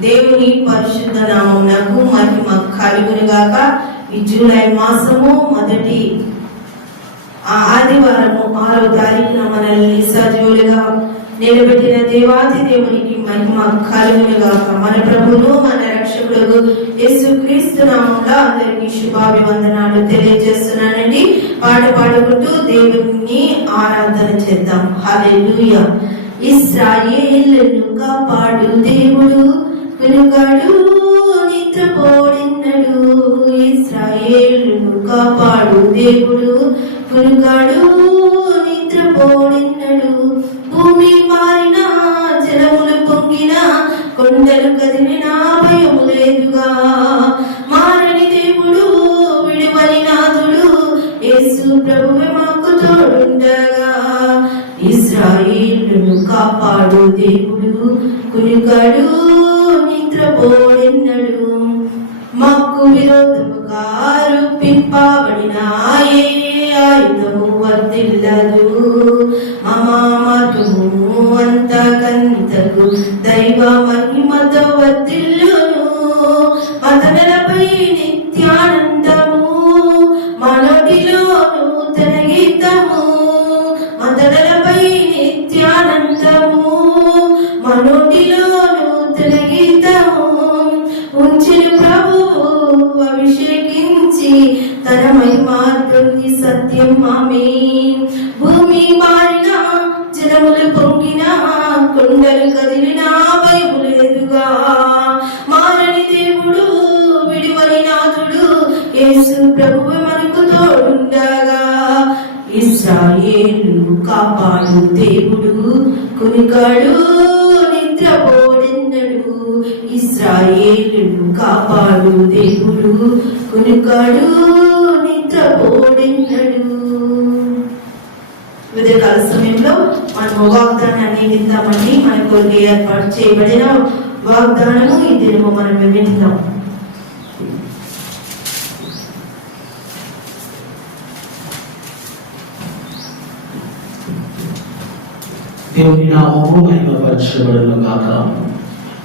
దేవుని పరిశుద్ధ నామమునకు మహిమ కలుగునుగాక. ఈ జూలై మాసము మొదటి ఆ ఆదివారము ఆరో తారీఖున మనల్ని సజీవులుగా నిలబెట్టిన దేవాది దేవునికి మహిమ కలుగునుగాక. మన ప్రభును మన రక్షకుడు యేసు క్రీస్తు నామంలో అందరికీ శుభాభివందనాలు తెలియజేస్తున్నానండి. పాట పాడుకుంటూ దేవుని ఆరాధన చేద్దాం. హలే ఇస్రాయేలును కాపాడు దేవుడు. వెనుకాడు నిద్రపోడిన్నడు. ఇస్రాయేలును కాపాడు దేవుడు. వెనుకాడు రూపింపబడిన ఏ ఆయుధము వర్దిల్లదు మమామతము అంతకంతకు దైవ మహిమతో ఆమె భూమి మారిన జనములు పొంగిన కొండలు కదిలిన భయము లేదుగా మారని దేవుడు విడివని నాథుడు యేసు ప్రభువు మనకు తోడుండగా. ఇస్రాయేలు కాపాడు దేవుడు కొనికాడు నిద్రపోడెన్నడు. ఇస్రాయేలు కాపాడు దేవుడు కొనికాడు నిద్రపోడెన్నడు ఉదయకాల సమయంలో మనం వాగ్దానాన్ని విందామని మన కొరకు ఏర్పాటు చేయబడిన వాగ్దానము ఈ దినము మనం వింటాం దేవుని నామము మహిమపరచబడను కాక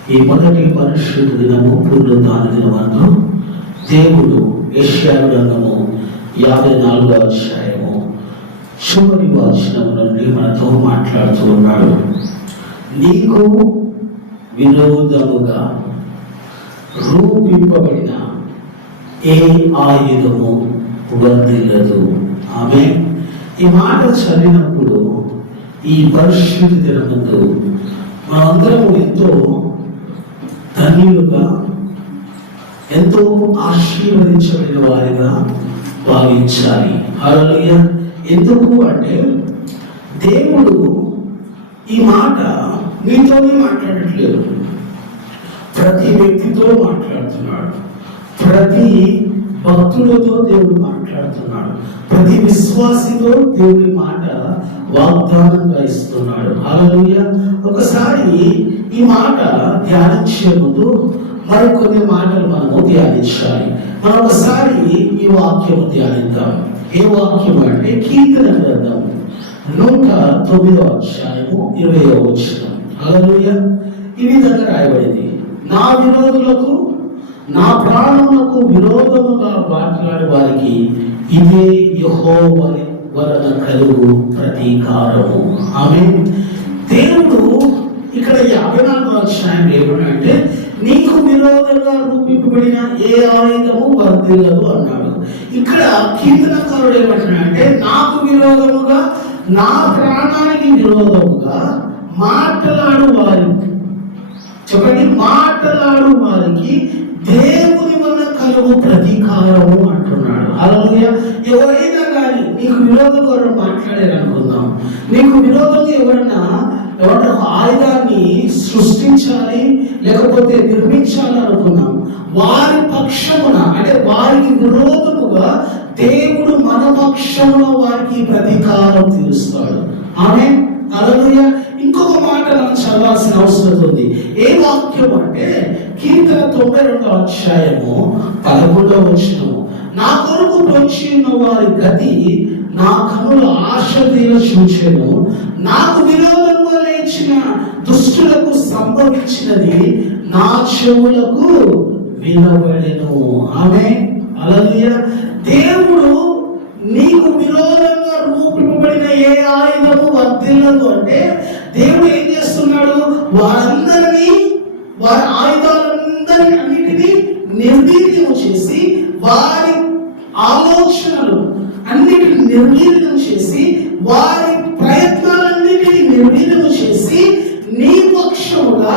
ఈ మొదటి పరిశుద్ధ దినము పునరుద్ధాన దినమందు దేవుడు యెషయా గ్రంథము యాభై నాలుగో అధ్యాయము. చివరి వచనం నుండి మనతో మాట్లాడుతూ ఉన్నాడు. నీకు విరోధముగా రూపింపబడిన ఏ ఆయుధము వర్దిల్లదు ఆమె ఈ మాట చదివినప్పుడు ఈ పరిస్థితి తినముందు మనందరం ఎంతో ధన్యులుగా ఎంతో ఆశీర్వదించబడిన వారిగా భావించాలి. హల్లెలూయా ఎందుకు అంటే దేవుడు ఈ మాట మీతోనే మాట్లాడట్లేదు. ప్రతి వ్యక్తితో మాట్లాడుతున్నాడు. ప్రతి భక్తులతో దేవుడు మాట్లాడుతున్నాడు. ప్రతి విశ్వాసితో దేవుడి మాట వాగ్దానంగా ఇస్తున్నాడు. అలా ఒకసారి ఈ మాట ధ్యానించే ముందు మరికొన్ని మాటలు మనము ధ్యానించాలి. మనం ఒకసారి ఈ వాక్యము ధ్యానిద్దాం. ఏ వాక్యం అంటే కీర్తన గ్రంథం నూట తొమ్మిదో అధ్యాయము ఇరవై వచ్చిన హల్లెలూయా. ఈ విధంగా రాయబడింది. నా విరోధులకు నా ప్రాణములకు విరోధముగా మాట్లాడే వారికి ఇదే యహో వలన కలుగు ప్రతీకారము. ఆమె దేవుడు ఇక్కడ యాభై నాలుగు అధ్యాయం ఏమనంటే నీకు విరోధంగా రూపింపబడిన ఏ ఆయుధము వర్దిల్లదు అన్నాడు. ఇక్కడ కీర్తనకారుడు ఏమంటున్నాడంటే నాకు విరోధముగా నా ప్రాణానికి విరోధముగా మాట్లాడు వారికి. చెప్పండి మాట్లాడు వారికి దేవుని వల్ల కలుగు ప్రతీకారము అంటున్నాడు. అలాగే ఎవరైనా కానీ నీకు విరోధంగా ఎవరైనా మాట్లాడారు అనుకుందాం నీకు విరోధంగా ఎవరైనా ఎవరైనా ఆయుధాన్ని సృష్టించాలి లేకపోతే నిర్మించాలి అనుకున్నాం వారి పక్షమున అంటే వారికి విరోధముగా దేవుడు మన పక్షంలో వారికి ప్రతీకారం తీరుస్తాడు. ఆమె అలలుయ ఇంకొక మాట మనం చదవాల్సిన అవసరం ఉంది. ఏ వాక్యం అంటే కీర్తన తొంభై రెండో అధ్యాయము పదమూడవ వచ్చినము నా కొరకు పొంచి ఉన్న వారి గతి నా కనుల ఆశ తీర నాకు విరోధంగా లేచిన దుష్టులకు సంభవించినది నా చెవులకు వినబడెను. ఆమె అలలియ దేవుడు నీకు విరోధంగా రూపింపబడిన ఏ ఆయుధము వర్తిల్లదు అంటే దేవుడు ఏం చేస్తున్నాడు? వారందరినీ వారి వారి అన్నిటినీ నిర్వీర్యం చేసి వారి ఆలోచనలు అన్నిటిని నిర్వీర్యం చేసి వారి ప్రయత్నాలన్నిటిని నిర్వీర్యం చేసి నీ పక్షముగా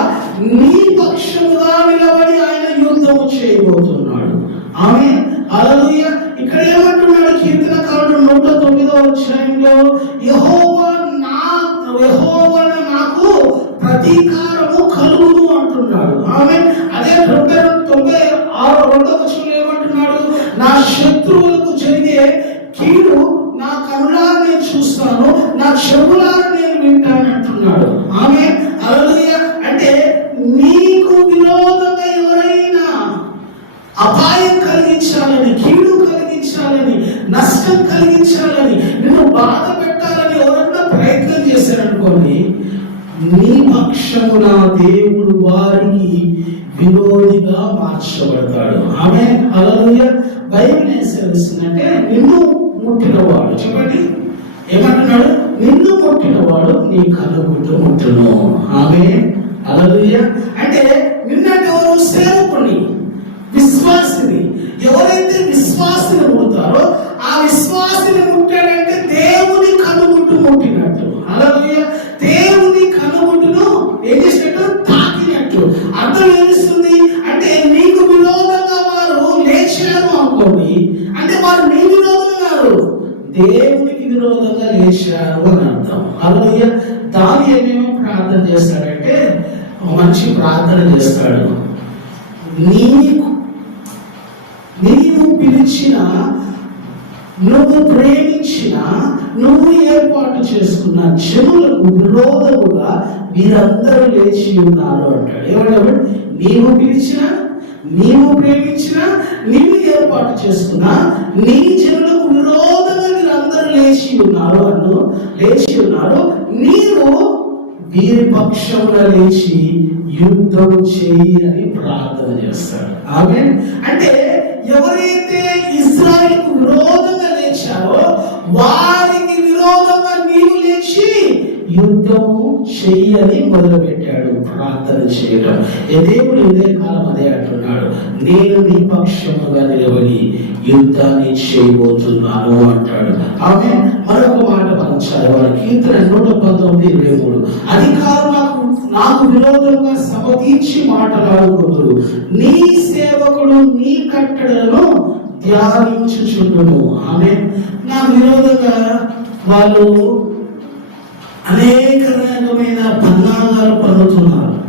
నీ పక్షముగా నిలబడి ఆయన యుద్ధం చేయబోతున్నాడు. ఆమె అలలుయ ఇక్కడ ఏమంటున్నాడు? కీర్తనకారుడు నూట తొమ్మిదో అధ్యాయంలో యహోవా నా యహోవన నాకు ప్రతీకారము కలుగును అంటున్నాడు. ఆమె అదే మార్చబడతాడు. ఆమె అలలుయ బైబిల్ ఏం సెలవిస్తుందంటే నిన్ను ముట్టినవాడు చెప్పండి. ఏమంటున్నాడు? నిన్ను ముట్టినవాడు నీ కనుగుట్టు ముట్టును. ఆమె అలలుయ అంటే నిన్నటి ఎవరు సేవకుని విశ్వాసిని ఎవరైతే విశ్వాసిని ప్రార్థన చేస్తాడు. నీకు నీవు పిలిచిన నువ్వు ప్రేమించిన నువ్వు ఏర్పాటు చేసుకున్న చెవులకు విరోధముగా వీరందరూ లేచి ఉన్నారు అంటాడు. ఏమంటాడు నీవు పిలిచిన నీవు ప్రేమించిన నీవు ఏర్పాటు చేసుకున్న నీ చెవులకు విరోధంగా వీరందరూ లేచి ఉన్నారు అన్ను లేచి ఉన్నారు. నీవు వీరి పక్షమున లేచి యుద్ధం చేయి అని ప్రార్థన చేస్తాడు. ఆమె అంటే ఎవరైతే ఇస్రాయల్ విరోధంగా లేచారో వారు యుద్ధము చెయ్యని మొదలుపెట్టాడు ప్రార్థన చేయడం ఎదేవుడు దేవుడు ఇదే కాలం అదే అంటున్నాడు నేను నీ పక్షముగా నిలబడి యుద్ధాన్ని చేయబోతున్నాను అంటాడు. ఆమె మరొక మాట మనం చదవాలి కీర్తన నూట పంతొమ్మిది ఇరవై మూడు. అధికారం నాకు నాకు విరోధంగా సమతీర్చి మాట్లాడుకుంటు నీ సేవకుడు నీ కట్టడలను ధ్యానించుచుండును. ఆమె నా విరోధంగా వాళ్ళు అనేక రకమైన పన్నాగాలు పన్నుతున్నారు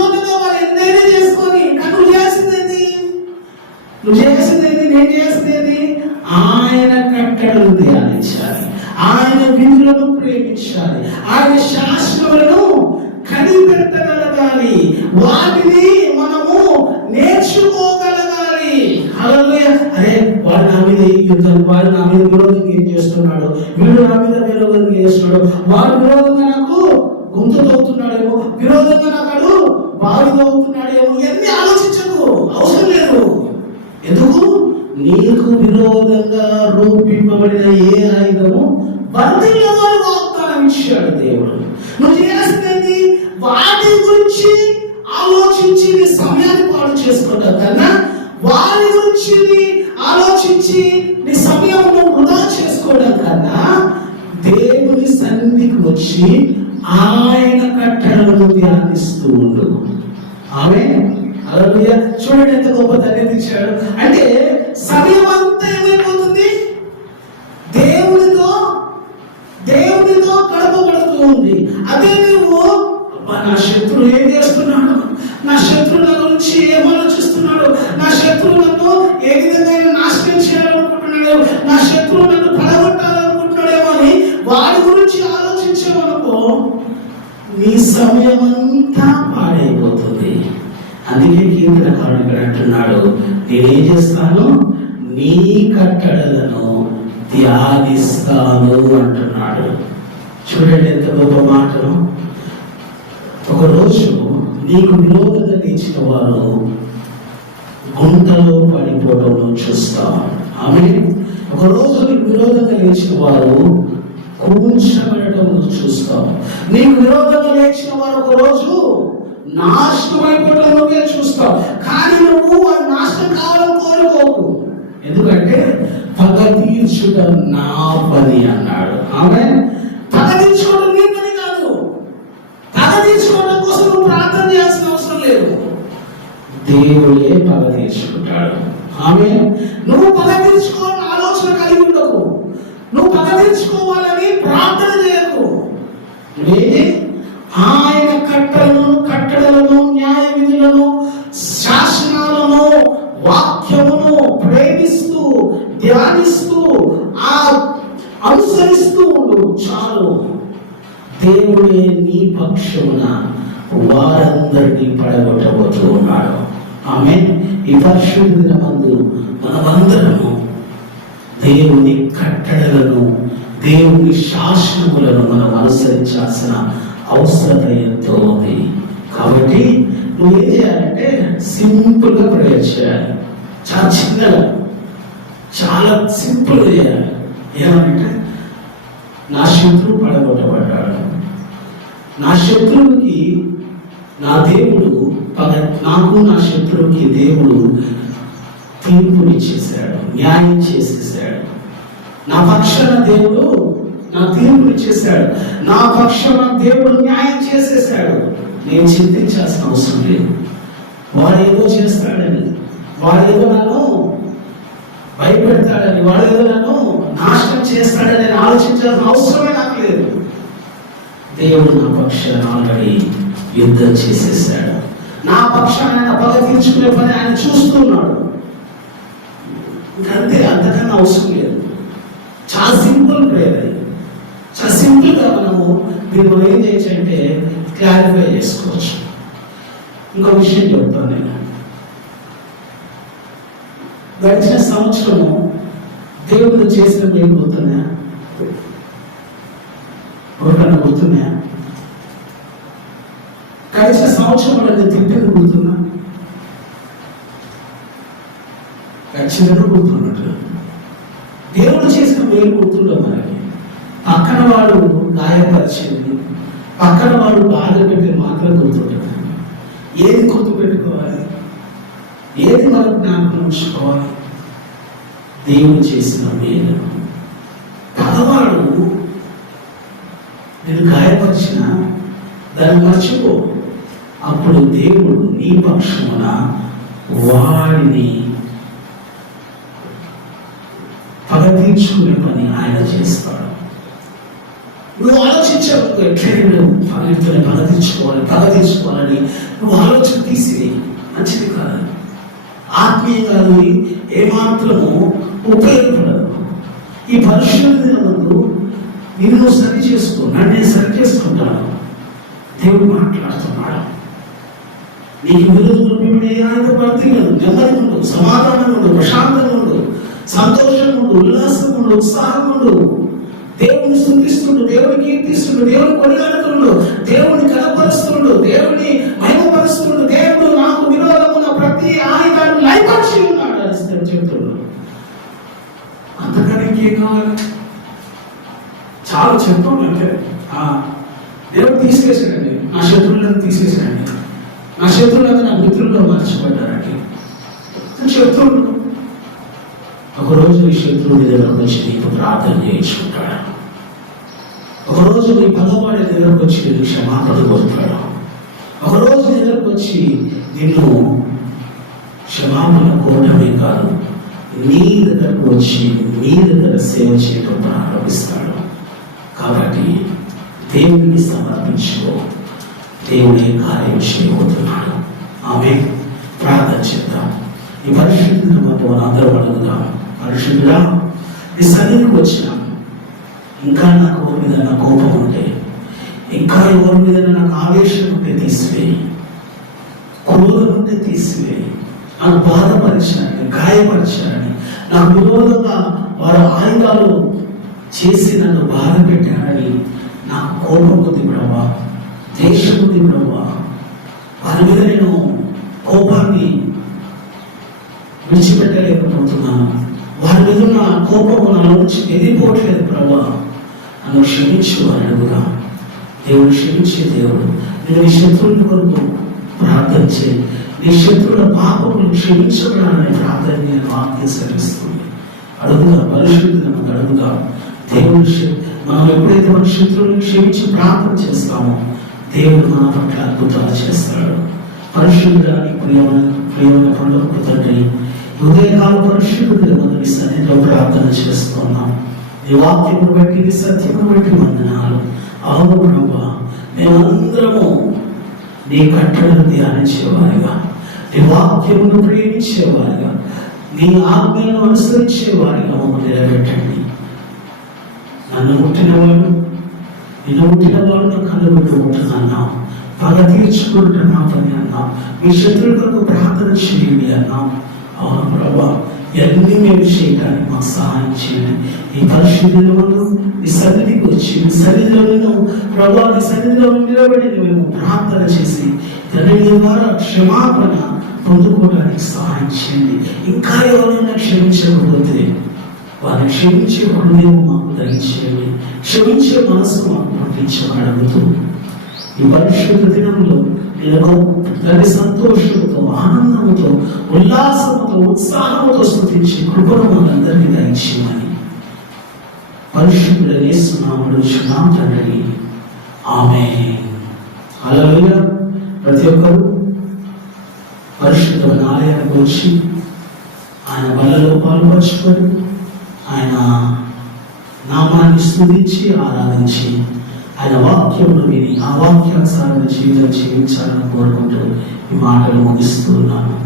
విరోధంగా వాళ్ళు ఎన్నైనా చేసుకొని కానీ నువ్వు చేసిందేంటి? నువ్వు చేసిందేంటి? నేను చేసిందేంటి? ఆయన కట్టడలు ధ్యానించాలి. ఆయన విధులను ప్రేమించాలి. ఆయన శాస్త్రములను కనిపెట్టగలగాలి. వాటిని మనము నేర్చుకోగలగాలి. అలాగే అరే వాడు నా మీద యుద్ధం వాడు నా మీద విరోధం ఏం చేస్తున్నాడు? వీడు నా మీద విరోధం ఏం చేస్తున్నాడు? వాడు విరోధం నాకు గుంత తవ్వుతున్నాడేమో విరోధంగా నాకు బావి తవ్వుతున్నాడేమో ఇవన్నీ ఆలోచించకు అవసరం లేదు ఎందుకు నీకు విరోధంగా రూపింపబడిన ఏ ఆయుధము వర్తిల్లదో వాగ్దానం ఇచ్చాడు దేవుడు. నువ్వు చేయాల్సింది వాటి గురించి ఆలోచించి నీ సమయాన్ని పాడు చేసుకుంటావు కన్నా వారి గురించి ఆలోచించి నీ సమయం వృధా చేసుకోవడం కన్నా దేవుని సన్నిధికి వచ్చి ఆయన కట్టడలను ధ్యానిస్తూ ఉండు. ఆమె హల్లెలూయా. చూడండి ఎంత గొప్ప ధన్యత ఇచ్చాడు. అంటే sabiamente, ధ్యానిస్తాను అంటున్నాడు. చూడండి ఎంత గొప్ప మాటను ఒకరోజు నీకు విరోధంగా లేచిన వారు గుంటలో పడిపోవడం చూస్తా ఆమె ఒకరోజు నీకు విరోధంగా లేచిన వారు కూర్చబడటం చూస్తాం నీకు విరోధంగా లేచిన వారు ఒకరోజు నాశనం అయిపోవడం నువ్వే చూస్తావు. కానీ నువ్వు వారు నాశనం కావాలని కోరుకోకు. ఎందుకంటే పగ తీర్చుట నా పని అన్నాడు. ఆమె పగ తీర్చుకోవడం నీ పని కాదు. పగ తీర్చుకోవడం కోసం నువ్వు ప్రార్థన చేయాల్సిన అవసరం లేదు. దేవుడే పగ తీర్చుకుంటాడు ఆమె నువ్వు పగ తీర్చుకోవాలని ఆలోచన కలిగి ఉండకు. నువ్వు పగ తీర్చుకోవాలని ప్రార్థన చేయకు. నువ్వేంటి? దేవుడే నీ పక్షమున వారందరినీ పడగొట్టబోతూ ఉన్నాడు. ఆమె ఈ పరిశుద్ధ మందు మనమందరము దేవుని కట్టడలను దేవుని శాసనములను మనం అనుసరించాల్సిన అవసరత ఎంతో ఉంది. కాబట్టి నువ్వు ఏం చేయాలంటే సింపుల్గా ప్రేయర్ చేయాలి? చాలా చిన్నగా చాలా సింపుల్ చేయాలి. ఏమంటే నా శత్రువు పడగొట్టబడ్డాడు. నా శత్రువుకి నా దేవుడు పగ నాకు నా శత్రువుకి దేవుడు తీర్పునిచ్చేసాడు న్యాయం చేసేసాడు నా పక్షాన దేవుడు నా తీర్పునిచ్చేసాడు నా పక్షాన దేవుడు న్యాయం చేసేసాడు నేను చింతించాల్సిన అవసరం లేదు. వాడు ఏదో చేస్తాడని వాడు ఏదో నన్ను భయపెడతాడని వాడు ఏదో నన్ను నాశనం చేస్తాడని ఆలోచించాల్సిన అవసరమే నాకు లేదు. దేవుడు నా పక్షాన్ని ఆల్రెడీ యుద్ధం చేసేసాడు. నా పక్షాన్ని ఆయన పగ తీర్చుకునే పని ఆయన చూస్తున్నాడు. ఇంకంతే అంతకన్నా అవసరం లేదు. చాలా సింపుల్ ప్రేయర్ చాలా సింపుల్గా మనము దీన్ని మనం ఏం చేయొచ్చు అంటే క్లారిఫై చేసుకోవచ్చు. ఇంకో విషయం చెప్తాను నేను. గడిచిన సంవత్సరము దేవుడు చేసిన ఏం పోతున్నా ఎవరికన్నా గుర్తున్నాయా? గడిచిన సంవత్సరం అనేది తిట్టింది గుర్తున్నా ఖచ్చితంగా గుర్తున్నట్టు దేవుడు చేసిన మేలు గుర్తుండవు మనకి? పక్కన వాడు గాయపరిచింది పక్కన వాడు బాధ పెట్టి మాత్రం గుర్తుంటుంది ఏది గుర్తు పెట్టుకోవాలి? ఏది మనం జ్ఞాపకం ఉంచుకోవాలి? దేవుడు చేసిన మేలు. పదవాడు నేను గాయపరిచిన దాన్ని మర్చిపో. అప్పుడు దేవుడు నీ పక్షమున వాడిని పగ తీర్చుకునే పని ఆయన చేస్తాడు. నువ్వు ఆలోచించావు ఎట్లయినా పగలితోనే పగ తీర్చుకోవాలి పగ తీర్చుకోవాలని నువ్వు ఆలోచన తీసివేయి మంచిది కాదు. ఆత్మీయంగా ఏమాత్రము ఉపయోగపడదు. ఈ పరిశుద్ధ ముందు సరి చేసుకో నన్ను నేను సరి చేసుకుంటాను దేవుడు మాట్లాడుతున్నాడు. నీకు విరోధులు మిమ్మల్ని ఆయన వర్తిల్లదు నెమ్మది ఉండు సమాధానం ఉండు ప్రశాంతంగా ఉండు సంతోషం ఉండు ఉల్లాసం ఉండు ఉత్సాహం ఉండు. దేవుని స్థుతిస్తుండు దేవుని కీర్తిస్తుండు దేవుని కొనియాడుతుండు దేవుని కనపరుస్తుండు దేవుని మహిమపరుస్తుండు. శత్రువులు అంటే దేవుడు తీసేసాడండి నా శత్రువులను తీసేసాడండి నా శత్రువులంతా నా మిత్రుల్లో మార్చబడ్డారండి. శత్రువులు. ఒకరోజు నీ శత్రువుని దగ్గరకు వచ్చి నీకు ప్రార్థన చేయించుకుంటాడు. ఒకరోజు నీ పగవాడి దగ్గరకు వచ్చి నీకు క్షమాపణ కోరుతాడు. ఒకరోజు దగ్గరకు వచ్చి నిన్ను క్షమాపణ కోరడమే కాదు నీ దగ్గరకు వచ్చి నీ దగ్గర సేవ చేయడం ప్రారంభిస్తాడు. కాబట్టి దేవుడిని సమర్పించుకో. దేవుడే కార్యం చేయబోతున్నాడు ఆమె ప్రార్థన చేద్దాం. ఈ పరిశుద్ధుని మాతో అందరూ అడుగుదాం. పరిశుద్ధుడా ఈ సన్నిధికి వచ్చినాం. ఇంకా నాకు ఎవరి మీద నా కోపం ఉంటే ఇంకా ఎవరి మీద నాకు ఆవేశం ఉంటే తీసివేయి క్రోధం ఉంటే తీసివేయి నాకు బాధపరిచారని గాయపరిచారని నాకు విరోధంగా వారు ఆయుధాలు చేసి నన్ను బాధ పెట్టానని నాకు కోపం ఉంది బ్రవ్వా దేశం ఉంది వారి మీద నేను కోపాన్ని విడిచిపెట్టలేకపోతున్నాను. వారి మీద నా కోపము నా నుంచి వెళ్ళిపోవట్లేదు ప్రభా. నన్ను క్షమించు అని అడుగుదా దేవుడు క్షమించే దేవుడు. నేను నీ శత్రువుని కొరకు ప్రార్థన చేయి. నీ శత్రువుల పాపములు క్షమించబడాలని ప్రార్థన నేను ఆజ్ఞ సరిస్తుంది అడుగుగా పరిశుద్ధి నన్ను అడుగుగా దేవుడు మనం ఎప్పుడైతే మన శత్రువులను క్షమించి ప్రార్థన చేస్తామో దేవుడు మన పట్ల అద్భుతాలు చేస్తాడు. పరిశుద్ధానికి ప్రేమ ప్రేమ పండుగ తండ్రి ఉదయకాల పరిశుద్ధుడు మొదటి సన్నిధిలో ప్రార్థన చేస్తున్నాం. నీ వాక్యము బట్టి నీ సత్యము బట్టి వందనాలు. అవును ప్రభా మేమందరము నీ కట్టడను ధ్యానించేవారిగా నీ వాక్యమును ప్రేమించేవారిగా నీ ఆజ్ఞలను అనుసరించేవారిగా మమ్మల్ని నిలబెట్టండి. నన్ను ముట్టినవాడు నిన్ను ముట్టినవాడు నాకు కనుగొట్టు ఉంటున్నాను పగ తీర్చుకుంటూ నా పని అన్నాం మీ శత్రువు కొరకు ప్రార్థన చేయండి అన్నాం అవును ప్రభా ఇవన్నీ మేము చేయడానికి మాకు సహాయం చేయండి. ఈ పరిశుద్ధులను ఈ సన్నిధికి వచ్చి మీ సన్నిధిలో నేను ప్రభా నీ సన్నిధిలో నిలబడి మేము ప్రార్థన చేసి తండ్రి ద్వారా క్షమాపణ పొందుకోవడానికి సహాయం చేయండి. ఇంకా ఎవరైనా క్షమించకపోతే వారిని క్షమించే హృదయం మాకు దయచేయండి. క్షమించే మనసు మాకు పంపించమని అడుగుతూ ఈ పరిశుద్ధ దినంలో నీకు తల్లి సంతోషంతో ఆనందంతో ఉల్లాసంతో ఉత్సాహంతో స్థుతించి కృపను మనందరినీ దయచేయమని. పరిశుద్ధుల వేస్తున్నామని చున్నాం తండ్రి. ఆమె అలలుగా ప్రతి ఒక్కరు పరిశుద్ధమైన ఆలయానికి వచ్చి ఆయన వల్లలో పాల్పంచుకొని ఆయన నామాన్ని స్థుతించి ఆరాధించి ఆయన వాక్యమును విని ఆ వాక్యానుసారమైన జీవితం జీవించాలని కోరుకుంటూ ఈ మాటలు ముగిస్తున్నాను